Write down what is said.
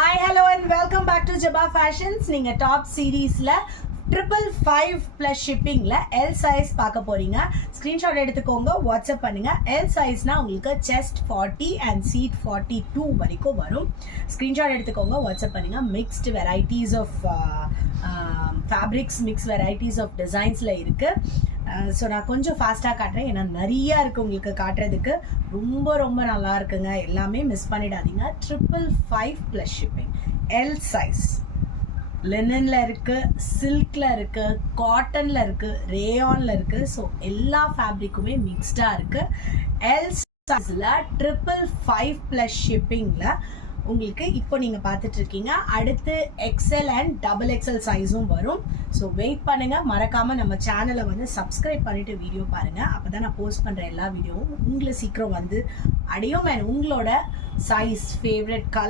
Hi, hello and welcome back to Jabba Fashions. நீங்க top சீரீஸ்ல 555 plus shippingல L size பார்க்க போறீங்க. ஸ்கிரீன்ஷாட் எடுத்துக்கோங்க, வாட்ஸ்அப் பண்ணுங்க. L sizeனா உங்களுக்கு chest 40 and seat 42 வரைக்கும் வரும். ஸ்கிரீன்ஷாட் எடுத்துக்கோங்க, வாட்ஸ்அப் பண்ணுங்க. Mixed varieties of fabrics, mixed varieties of designsல இருக்கு. ஸோ நான் கொஞ்சம் ஃபாஸ்ட்டாக காட்டுறேன், ஏன்னா நிறையா இருக்குது உங்களுக்கு காட்டுறதுக்கு. ரொம்ப ரொம்ப நல்லா இருக்குங்க, எல்லாமே மிஸ் பண்ணிடாதீங்க. 555 + ஷிப்பிங். எல் சைஸ் லினனில் இருக்குது, சில்கில் இருக்குது, காட்டனில் இருக்குது, ரேயானில் இருக்குது. ஸோ எல்லா ஃபேப்ரிக்குமே மிக்ஸ்டாக இருக்குது. எல் சைஸில் 555 + ஷிப்பிங்கில் உங்களுக்கு இப்போ நீங்கள் பார்த்துட்டு இருக்கீங்க. அடுத்து எக்ஸ்எல் அண்ட் XXL சைஸும் வரும். ஸோ வெயிட் பண்ணுங்கள், மறக்காமல் நம்ம சேனலை வந்து சப்ஸ்கிரைப் பண்ணிவிட்டு வீடியோ பாருங்கள். அப்போ தான் நான் போஸ்ட் பண்ணுற எல்லா வீடியோவும் உங்களை சீக்கிரம் வந்து அடையும். அண்ட் உங்களோட சைஸ், ஃபேவரட் கலர்